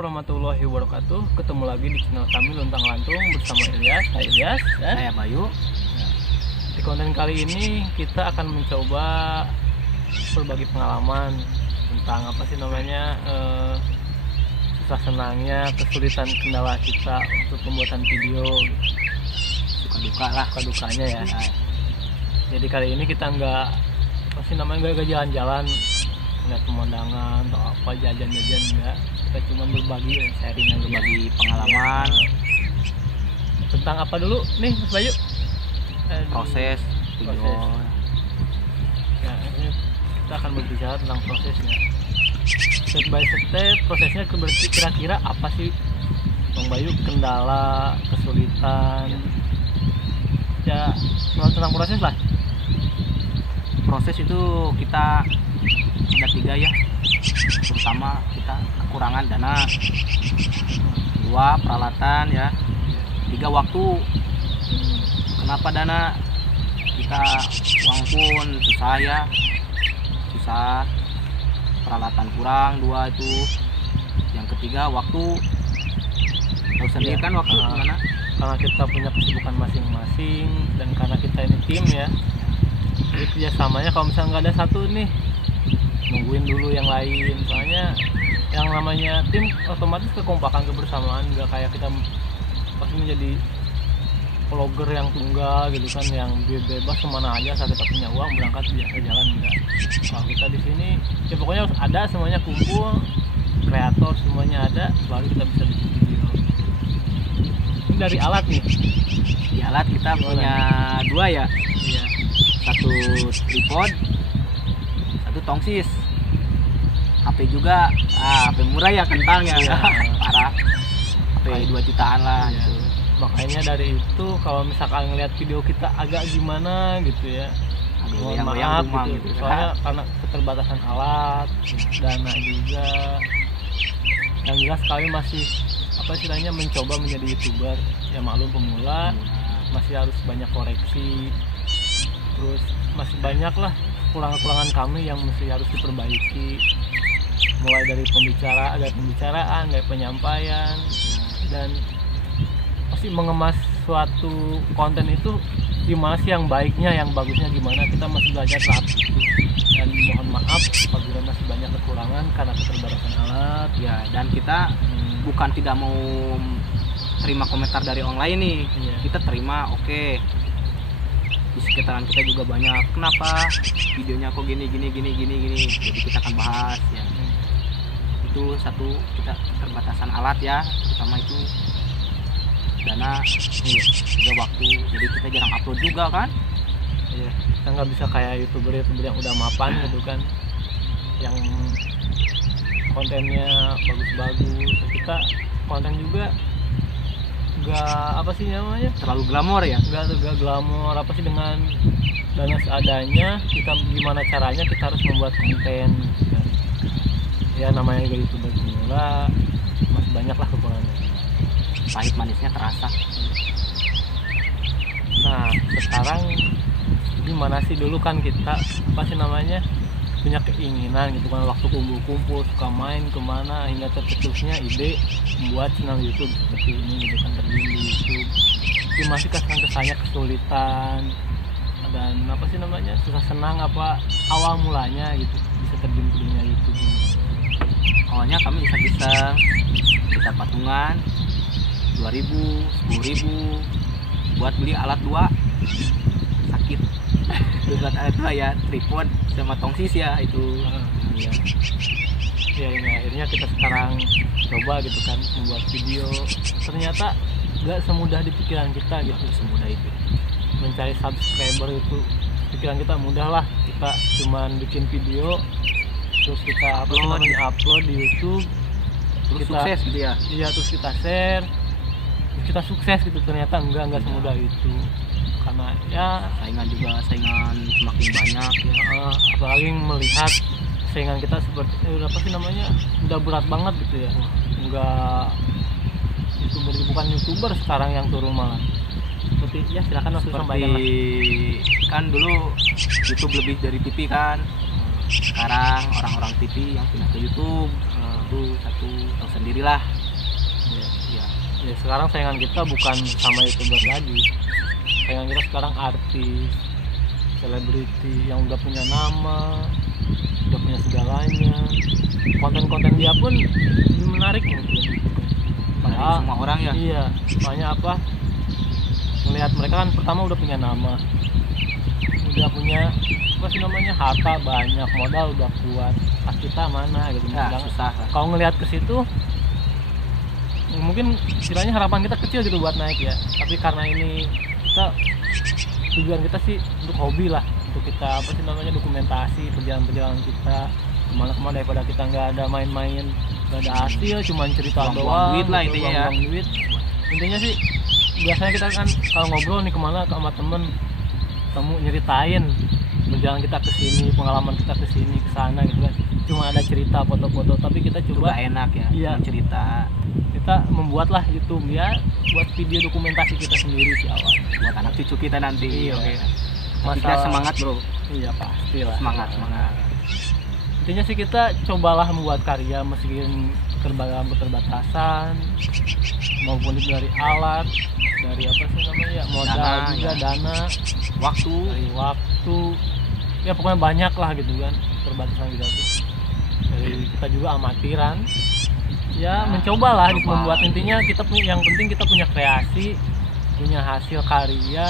warahmatullahi wabarakatuh. Ketemu lagi di channel kami Luntang Lantung bersama Ilyas, saya Ilyas dan saya Bayu. Di konten kali ini kita akan mencoba berbagi pengalaman tentang apa sih namanya susah senangnya, kesulitan kendala kita untuk pembuatan video, Suka duka lah. suka dukanya ya. Jadi kali ini kita nggak jalan-jalan ngeliat pemandangan atau apa jajan-jajan, enggak, kita cuma berbagi dan sharing dan Berbagi pengalaman, tentang apa dulu nih Mas Bayu? proses video. Ya, ini kita akan berbicara tentang prosesnya, step by step prosesnya. Berarti kira-kira apa sih Bang Bayu kendala, kesulitan ya, tentang proses lah. Proses itu kita ada 3 ya. Pertama kita kekurangan dana, 2 peralatan ya, 3 waktu. Kenapa dana? Kita uang pun susah ya, susah, peralatan kurang 2 itu. Yang ketiga waktu. Tahu sendiri kan waktu gimana? Karena kita punya kesibukan masing-masing dan karena kita ini tim ya, jadi kerjasamanya kalau misalnya nggak ada satu nih, nungguin dulu yang lain. Soalnya yang namanya tim otomatis kekompakan, kebersamaan, nggak kayak kita pasti menjadi vlogger yang tunggal gitu kan, yang bebas kemana aja saat kita punya uang berangkat biasa jalan. Enggak, kalau kita di sini ya pokoknya harus ada semuanya, kumpul, kreator semuanya ada, baru kita bisa bikin video. Ini dari alat nih, Di alat kita punya 2 ya. iya, 1 tripod, 1 tongsis. HP juga, HP murah ya, kentang ya. Iya. Parah. HP 2 jutaan lah Iya. gitu. Makanya dari itu kalau misalkan ngeliat video kita agak gimana gitu ya, mohon Goyang-goyang maaf rumah gitu. gitu. Soalnya karena keterbatasan alat, dana juga. Yang jelas kami masih apa istilahnya mencoba menjadi YouTuber ya, maklum pemula, masih harus banyak koreksi, terus masih banyak lah kekurangan kami yang mesti harus diperbaiki, mulai dari pembicaraan, dari penyampaian, dan pasti mengemas suatu konten itu gimana sih yang baiknya, yang bagusnya gimana, kita masih belajar tahap itu. Dan mohon maaf apabila masih banyak kekurangan karena keterbatasan alat Ya, dan kita bukan tidak mau terima komentar dari orang lain nih. Iya. Kita terima, oke. Di sekitaran kita juga banyak, kenapa videonya kok gini. Jadi kita akan bahas ya. Itu satu, kita keterbatasan alat ya, terutama itu dana, juga waktu. Jadi kita jarang upload juga kan. Iya, kita nggak bisa kayak youtuber yang udah mapan gitu kan, yang kontennya bagus-bagus. Kita konten juga nggak apa sih namanya, Terlalu glamor ya. nggak glamor, apa sih, dengan dana seadanya. Kita gimana caranya kita harus membuat konten gitu kan. Ya namanya juga youtuber pemula, masih banyak lah kekurangannya. Pahit manisnya terasa. Nah sekarang gimana sih, dulu kan kita apa sih namanya punya keinginan gitu kan, waktu kumpul-kumpul suka main kemana, hingga tercetusnya ide membuat channel YouTube seperti ini gitu kan, terjun di YouTube. Tapi masih kesannya kesulitan dan apa sih namanya susah senang apa awal mulanya gitu bisa terjun ke dunia YouTube ini. Awalnya kami iseng-iseng, kita patungan 2.000, 10.000 buat beli alat 2. Sakit. Buat alat 2 ya, tripod sama tongsis ya itu. Ya. Ya ini akhirnya kita sekarang coba gitu kan membuat video. Ternyata gak semudah di pikiran kita gitu, Semudah itu. mencari subscriber itu pikiran kita mudah lah. Kita cuman bikin video terus kita upload di YouTube, Terus kita, sukses gitu ya. iya, terus kita share, terus kita sukses gitu. Ternyata enggak semudah itu, karena ya Saingan semakin banyak ya. apalagi melihat saingan kita seperti apa sih namanya udah berat banget gitu ya. Enggak bukan youtuber sekarang yang turun malah. Seperti ya silakan langsung sampaikan lah. Kan dulu YouTube lebih dari TV kan. Sekarang orang-orang TV yang pindah ke YouTube. itu satu tahu sendirilah. Iya. Ya, Ya sekarang saingan kita bukan sama youtuber lagi, saingan kita sekarang artis, selebriti yang udah punya nama, udah punya segalanya. Konten-konten dia pun lebih menarik mungkin. dari semua orang ya. Iya, soalnya apa? Melihat mereka kan pertama udah punya nama, udah punya apa sih namanya, harta banyak, modal udah kuat. Pas kita mana gitu. Ya, Sedangkan susah lah. kalau ngelihat ke situ mungkin kiranya harapan kita kecil gitu buat naik ya, tapi karena ini kita tujuan kita sih untuk hobi lah, untuk kita apa sih namanya, dokumentasi perjalanan kita kemana-kemana, daripada kita nggak ada main-main, nggak ada hasil, cuman cerita Buang-buang doang duit lah gitu, intinya ya. buang-buang duit. Intinya sih biasanya kita kan kalau ngobrol nih kemana sama temen, ketemu nyeritain perjalanan kita ke sini, pengalaman kita ke sini ke sana gitu kan, cuma ada cerita foto-foto, tapi kita Itu coba gak enak ya. Iya. Cerita kita membuatlah YouTube ya, buat video dokumentasi kita sendiri sih awal. buat anak cucu kita nanti. Iya. Oke. Tapi kita Masalah- semangat bro. Iya pastilah. Semangat. Intinya sih kita cobalah membuat karya meskipun keterbatasan, maupun itu dari alat, dari apa sih namanya ya, modal Dana, juga, ya. dana, Waktu. dari waktu, ya pokoknya banyak lah gitu kan keterbatasan kita tuh. Dari kita juga amatiran, ya Nah, mencobalah gitu coba. membuat. Intinya kita punya, yang penting kita punya kreasi, punya hasil karya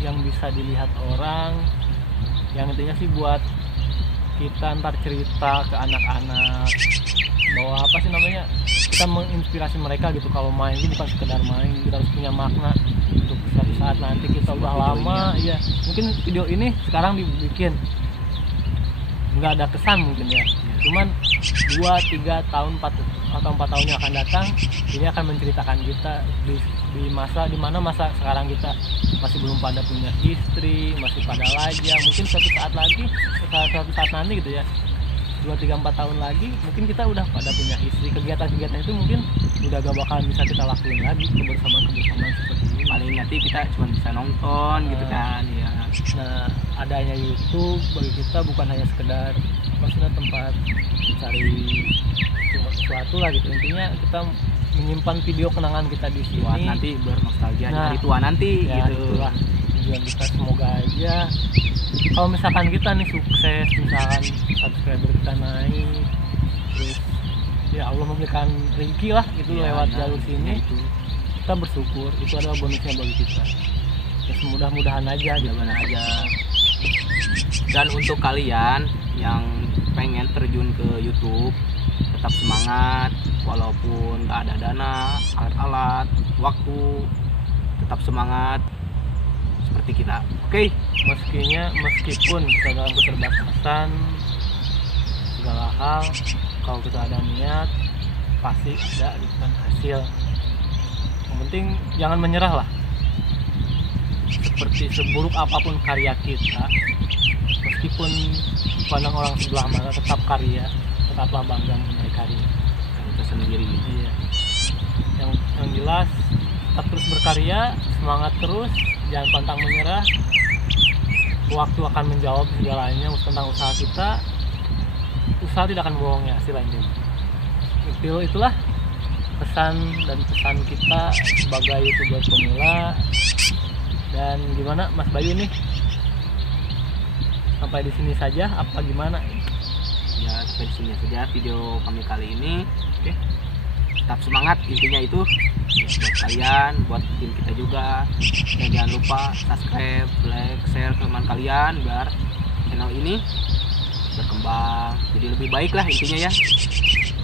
yang bisa dilihat orang, yang intinya sih buat kita ntar cerita ke anak-anak bahwa apa sih namanya, kita menginspirasi mereka gitu. Kalau main ini bukan sekedar main, kita harus punya makna untuk suatu saat nanti kita udah lama, iya mungkin video ini sekarang dibikin nggak ada kesan mungkin ya, cuman 2-3 tahun 4 tahun yang akan datang ini akan menceritakan kita di masa dimana masa sekarang kita masih belum pada punya istri, masih pada lajang. Mungkin suatu saat nanti gitu ya, 2-3-4 tahun lagi mungkin kita udah pada punya istri, kegiatan-kegiatan itu mungkin udah gak bakalan bisa kita lakuin lagi, kebersamaan seperti ini. Paling nanti kita cuma bisa nonton gitu kan ya. Nah, adanya YouTube bagi kita bukan hanya sekedar maksudnya tempat mencari sesuatu lah gitu. Intinya kita menyimpan video kenangan kita di sini. Buat nanti bernostalgia di Nah, hari tua nanti Ya, gitu. itulah tujuan kita. Semoga aja kalau misalkan kita nih sukses, misalkan subscriber kita naik, terus ya Allah memberikan rezeki lah gitu Ya, lewat ya, jalur sini, itu. kita bersyukur, itu adalah bonusnya bagi kita. Ya semudah-mudahan aja gitu. Mudah-mudahan aja. Dan untuk kalian yang pengen terjun ke YouTube, tetap semangat walaupun gak ada dana, alat-alat, waktu, tetap semangat seperti kita. Oke. Meskipun kita dalam keterbatasan segala hal, kalau kita ada niat pasti ada gitu kan hasil. Yang penting jangan menyerah lah. Seperti seburuk apapun karya kita, meskipun pandang orang sebelah mata, tetap karya, tetaplah bangga mengenai karya. Kita sendiri. Iya. Yang jelas tetap terus berkarya, semangat terus, jangan pantang menyerah. Waktu akan menjawab segalanya tentang usaha kita. Usaha tidak akan bohong ya, hasil intinya. Itulah pesan kita sebagai YouTuber pemula. Dan gimana Mas Bayu nih? Sampai di sini saja apa gimana? Ya, sampai di sini saja video kami kali ini. Oke. Tetap semangat, intinya itu ya, buat kalian, buat tim kita juga. Dan jangan lupa subscribe, like, share ke teman kalian biar channel ini berkembang jadi lebih baik lah intinya ya.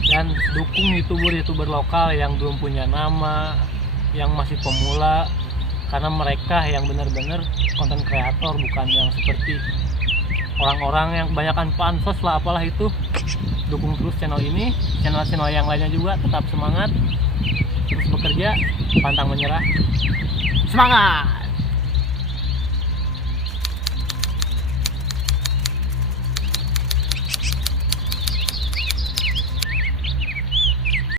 Dan dukung youtuber lokal yang belum punya nama, yang masih pemula, karena mereka yang benar-benar konten kreator, bukan yang seperti orang-orang yang kebanyakan pansos lah apalah itu. Dukung terus channel ini, channel-channel yang lainnya juga. Tetap semangat, terus bekerja, pantang menyerah. Semangat.